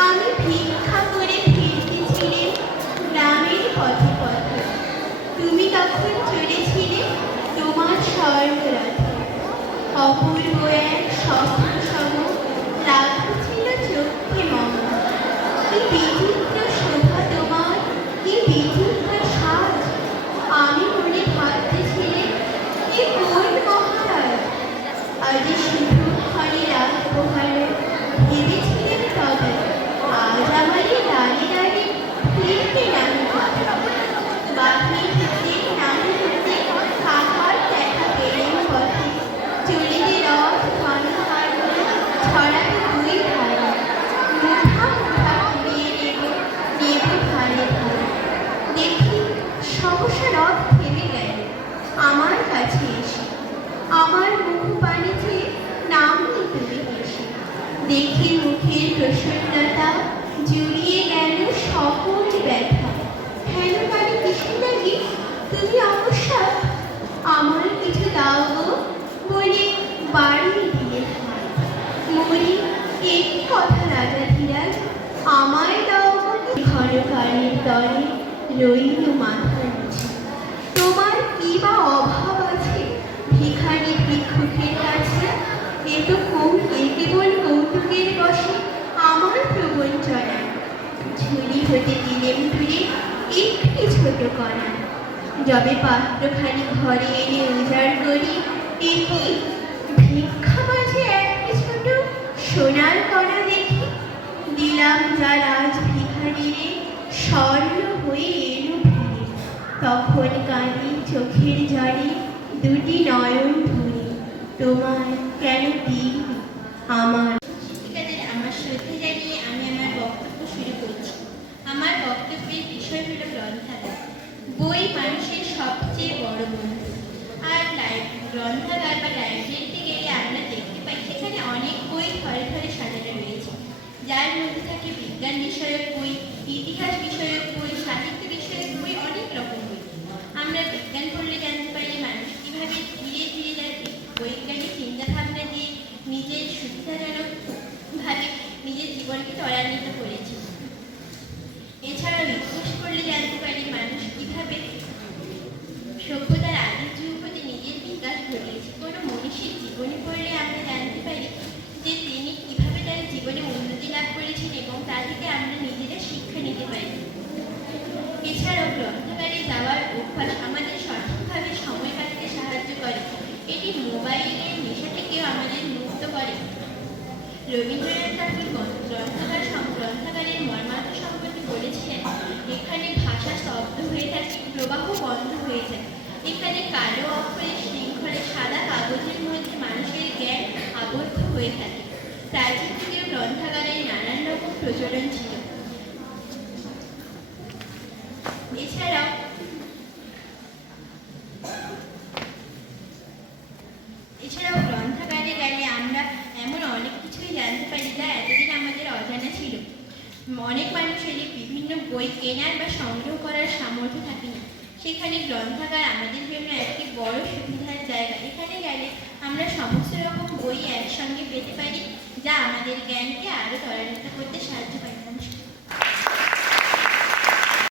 আমি ভিক্ষা করে গ্রামের তুমি তখন তোমার অপূর্ব এক স্বপ্ন দেখে মুখের প্রসন্নতা জুড়িয়ে গেল সকল ব্যথা। কানে কিছু নাকি? তুমি অবসর আমার কিছু দাও গো বলে বাড়ি দিয়ে মরি এই কথা রাজা ধীরাজ, আমায় দাও ঘর কানের দলে রইল মাথা নিচে। তোমার কি বা অভাব আছে? ভিখারি হতে দিলেম তুলে একটি ছোট কণা যবে পাত্রখানি ঘরে এনে উজাড় করি দেখি ভিক্ষা মাঝে একটি ছোট সোনার কণা দেখি দিলাম যা রাজ ভিখারিরে স্বর্ণ হয়ে এলো ভিড়ে তখন কাঁদি চোখের জলে দুটি নয়ন ধরে তোমার কেন দিই আমার শিক্ষিকাদের আমার শ্রদ্ধা জানিয়ে আমি আমার বক্তব্য শুরু করছি আমার বক্তব্যের বিষয় হল গ্রন্থাগার বই মানুষের সবচেয়ে বড় বন্ধু আর লাইব- গ্রন্থাগার বা লাইব্রেরিতে গেলে আমরা দেখতে পাই, সেখানে অনেক বই ঘরে ঘরে সাজানো রয়েছে। যার মধ্যে থাকে বিজ্ঞান বিষয়ক বই, ইতিহাস বিষয়ক বই, সাহিত্য বিষয়ক বই, অনেক রকম বই। আমরা বিজ্ঞান পড়লে জানতে পারি মানুষ কীভাবে ধীরে ধীরে যাচ্ছে বৈজ্ঞানিক চিন্তাভাবনা দিয়ে নিজের সুবিধাজনক ভাবে নিজের জীবনকে ত্বরান্বিত করেছে। এছাড়াও ইতিহাস পড়লে জানতে পারি মানুষ কীভাবে সভ্যতার আগের যুগ হতে নিজের বিকাশ ঘটিয়েছে কোনো মনীষীর জীবনী পড়লে আমরা জানতে পারি যে তিনি কীভাবে তার জীবনে উন্নতি লাভ করেছেন এবং তা থেকে আমরা নিজেরা শিক্ষা নিতে পারি এছাড়াও গ্রন্থাগারে যাওয়ার অভ্যাস আমাদের সঠিকভাবে সময় কাটাতে সাহায্য করে এটি মোবাইলের নেশা আমাদের মুক্ত করে? রবীন্দ্রনাথ ঠাকুর গ্রন্থাগার মর্মার্থ সম্পর্কে বলেছিলেন এখানে ভাষা স্তব্ধ হয়ে থাকে, প্রবাহ বন্ধ হয়ে যায়। এখানে কালো অক্ষরের শৃঙ্খলে সাদা কাগজের মধ্যে মানুষের জ্ঞান আবদ্ধ হয়ে থাকে। প্রাচীন যুগের গ্রন্থাগারের নানান রকম প্রচলন ছিল এছাড়াও এছাড়াও গ্রন্থাগারে গেলে আমরা এমন অনেক কিছুই জানতে পারি যা এতদিন আমাদের অজানা ছিল মানুষেরই বিভিন্ন বই কেনার বা সংগ্রহ করার সামর্থ্য থাকে না। সেখানে গ্রন্থাগার আমাদের জন্য একটি বড় সুবিধার জায়গা। এখানে গেলে আমরা সমস্ত রকম বই একসঙ্গে পেতে পারি, যা আমাদের জ্ঞানকে আরও ত্বরান্বিত করতে সাহায্য করে।